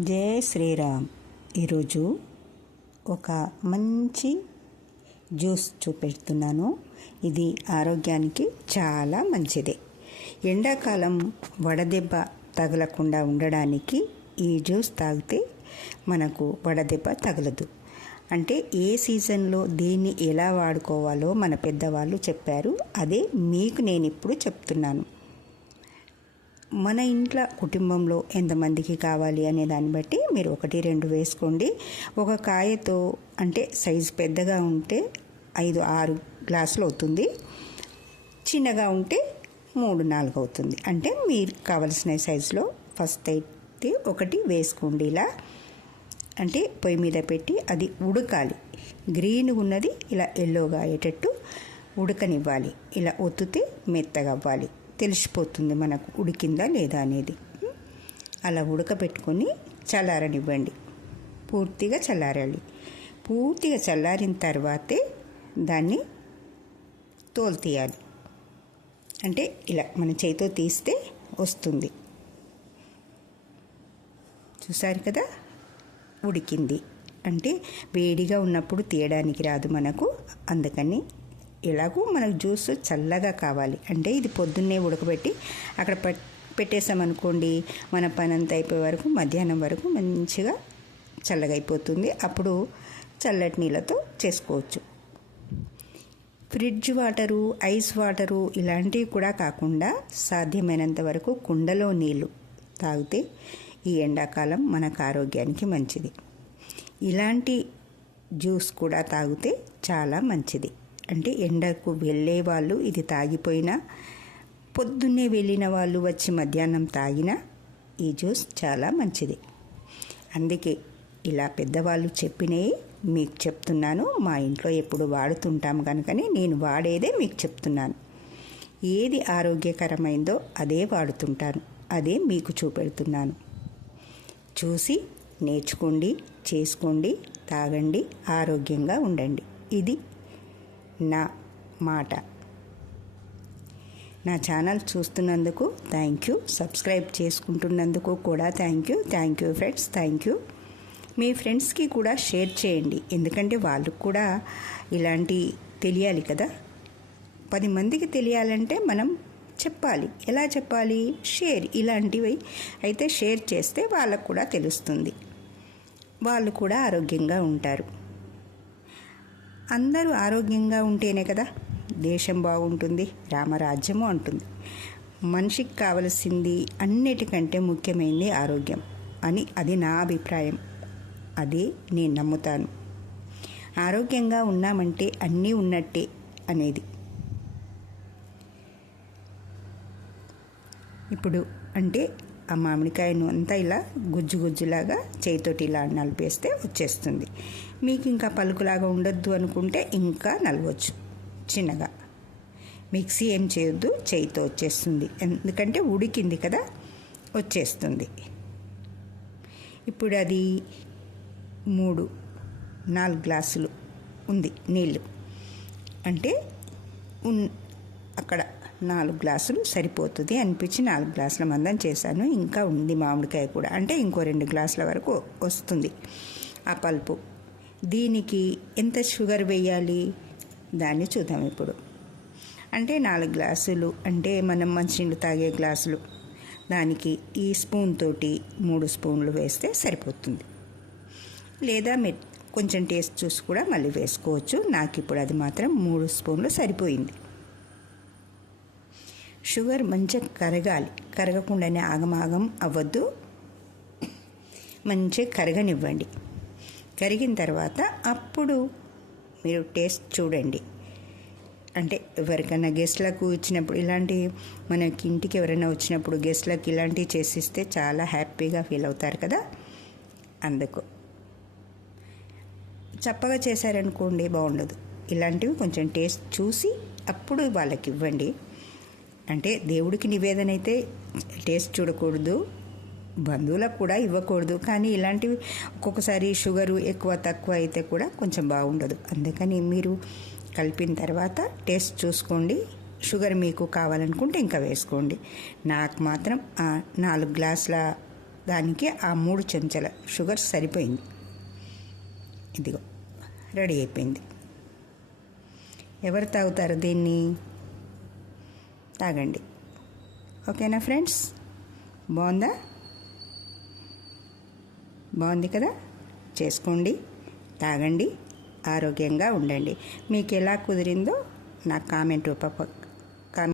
జై శ్రీరామ్. ఈరోజు ఒక మంచి జ్యూస్ చూపెడుతున్నాను. ఇది ఆరోగ్యానికి చాలా మంచిది. ఎండాకాలం వడదెబ్బ తగలకుండా ఉండడానికి ఈ జ్యూస్ తాగితే మనకు వడదెబ్బ తగలదు. అంటే ఏ సీజన్లో దీన్ని ఎలా వాడుకోవాలో మన పెద్దవాళ్ళు చెప్పారు. అదే మీకు నేను ఇప్పుడు చెప్తున్నాను. మన ఇంట్లో కుటుంబంలో ఎంతమందికి కావాలి అనే దాన్ని బట్టి మీరు ఒకటి రెండు వేసుకోండి. ఒక కాయతో అంటే సైజు పెద్దగా ఉంటే ఐదు ఆరు గ్లాసులు అవుతుంది. చిన్నగా ఉంటే మూడు నాలుగు అవుతుంది. అంటే మీరు కావలసిన సైజులో ఫస్ట్ అయితే ఒకటి వేసుకోండి ఇలా. అంటే పొయ్యి మీద పెట్టి అది ఉడకాలి. గ్రీన్ ఉన్నది ఇలా ఎల్లోగా అయ్యేటట్టు ఉడకనివ్వాలి. ఇలా ఒత్తితే మెత్తగా అవ్వాలి. తెలిసిపోతుంది మనకు ఉడికిందా లేదా అనేది. అలా ఉడకబెట్టుకొని చల్లారనివ్వండి. పూర్తిగా చల్లారాలి. పూర్తిగా చల్లారిన తర్వాతే దాన్ని తోలు తీయాలి అంటే ఇలా మన చేతితో తీస్తే వస్తుంది. చూసారు కదా? ఉడికింది. అంటే వేడిగా ఉన్నప్పుడు తీయడానికి రాదు మనకు. అందుకని ఎలాగో మనకు జ్యూస్ చల్లగా కావాలి. అంటే ఇది పొద్దున్నే ఉడకబెట్టి అక్కడ పెట్టేసామనుకోండి మన పని అంతా అయిపోయే వరకు మధ్యాహ్నం వరకు మంచిగా చల్లగా అయిపోతుంది అప్పుడు చల్లటి నీళ్ళతో చేసుకోవచ్చు. ఫ్రిడ్జ్ వాటరు ఐస్ వాటరు ఇలాంటివి కూడా కాకుండా సాధ్యమైనంత వరకు కుండలో నీళ్ళు తాగితే ఈ ఎండాకాలం మనకు ఆరోగ్యానికి మంచిది. ఇలాంటి జ్యూస్ కూడా తాగితే చాలా మంచిది. అంటే ఎండకు వెళ్ళే వాళ్ళు ఇది తాగిపోయినా పొద్దున్నే వెళ్ళిన వాళ్ళు వచ్చి మధ్యాహ్నం తాగినా ఈ జ్యూస్ చాలా మంచిది. అందుకే ఇలా పెద్దవాళ్ళు చెప్పినవి మీకు చెప్తున్నాను. మా ఇంట్లో ఎప్పుడు వాడుతుంటాం కనుకని నేను వాడేదే మీకు చెప్తున్నాను. ఏది ఆరోగ్యకరమైందో అదే వాడుతుంటాను. అదే మీకు చూపెడుతున్నాను. చూసి నేర్చుకోండి చేసుకోండి తాగండి ఆరోగ్యంగా ఉండండి. ఇది నా మాట. నా ఛానల్ చూస్తున్నందుకు థ్యాంక్ యూ. సబ్స్క్రైబ్ చేసుకుంటున్నందుకు కూడా thank you. Thank you friends. Thank you. మీ ఫ్రెండ్స్కి కూడా షేర్ చేయండి. ఎందుకంటే వాళ్ళకు కూడా ఇలాంటి తెలియాలి కదా. పది మందికి తెలియాలంటే మనం చెప్పాలి. ఎలా చెప్పాలి? షేర్ ఇలాంటివి అయితే షేర్ చేస్తే వాళ్ళకు కూడా తెలుస్తుంది. వాళ్ళు కూడా ఆరోగ్యంగా ఉంటారు. అందరూ ఆరోగ్యంగా ఉంటేనే కదా దేశం బాగుంటుంది రామరాజ్యము అంటుంది. మనిషికి కావలసింది అన్నిటికంటే ముఖ్యమైనది ఆరోగ్యం అని అది నా అభిప్రాయం. అదే నేను నమ్ముతాను. ఆరోగ్యంగా ఉన్నామంటే అన్నీ ఉన్నట్టే అనేది. ఇప్పుడు అంటే ఆ మామిడికాయను అంతా ఇలా గుజ్జు గుజ్జులాగా చేయితోటి ఇలా నలిపేస్తే వచ్చేస్తుంది. మీకు ఇంకా పలుకులాగా ఉండొద్దు అనుకుంటే ఇంకా నలవచ్చు చిన్నగా. మిక్సీ ఏం చేయొద్దు చేయితో వచ్చేస్తుంది. ఎందుకంటే ఉడికింది కదా వచ్చేస్తుంది. ఇప్పుడు అది మూడు నాలుగు గ్లాసులు ఉంది నీళ్ళు. అంటే ఉన్ అక్కడ నాలుగు గ్లాసులు సరిపోతుంది అనిపించి నాలుగు గ్లాసుల మందం చేశాను. ఇంకా ఉంది మామిడికాయ కూడా. అంటే ఇంకో రెండు గ్లాసుల వరకు వస్తుంది ఆ పల్పు. దీనికి ఎంత షుగర్ వేయాలి? దాన్ని చూద్దాం ఇప్పుడు. అంటే నాలుగు గ్లాసులు అంటే మనం మంచినీళ్ళు తాగే గ్లాసులు. దానికి ఈ స్పూన్ తోటి మూడు స్పూన్లు వేస్తే సరిపోతుంది. లేదా మీరు కొంచెం టేస్ట్ చూసి కూడా మళ్ళీ వేసుకోవచ్చు. నాకు ఇప్పుడు అది మాత్రం మూడు స్పూన్లు సరిపోయింది. షుగర్ మంచిగా కరగాలి. కరగకుండానే ఆగమాగం అవ్వద్దు. మంచిగా కరగనివ్వండి. కరిగిన తర్వాత అప్పుడు మీరు టేస్ట్ చూడండి. అంటే ఎవరికైనా గెస్ట్లకు ఇచ్చినప్పుడు ఇలాంటి మనకి ఇంటికి ఎవరైనా వచ్చినప్పుడు గెస్ట్లకు ఇలాంటివి చేసిస్తే చాలా హ్యాపీగా ఫీల్ అవుతారు కదా? అందుకు. చప్పగా చేశారనుకోండి బాగుండదు. ఇలాంటివి కొంచెం టేస్ట్ చూసి అప్పుడు వాళ్ళకి ఇవ్వండి. అంటే దేవుడికి నివేదన అయితే టేస్ట్ చూడకూడదు బంధువులకు కూడా ఇవ్వకూడదు. కానీ ఇలాంటివి ఒక్కొక్కసారి షుగరు ఎక్కువ తక్కువ అయితే కూడా కొంచెం బాగుండదు. అందుకని మీరు కలిపిన తర్వాత టేస్ట్ చూసుకోండి. షుగర్ మీకు కావాలనుకుంటే ఇంకా వేసుకోండి. నాకు మాత్రం నాలుగు గ్లాసుల దానికి ఆ మూడు చెంచాల షుగర్ సరిపోయింది. ఇదిగో రెడీ అయిపోయింది. ఎవరు తాగుతారు దీన్ని? తాగండి. ఓకేనా ఫ్రెండ్స్? బాగుందా? బాగుంది కదా? చేసుకోండి తాగండి ఆరోగ్యంగా ఉండండి. మీకు ఎలా కుదిరిందో నాకు కామెంట్ రూప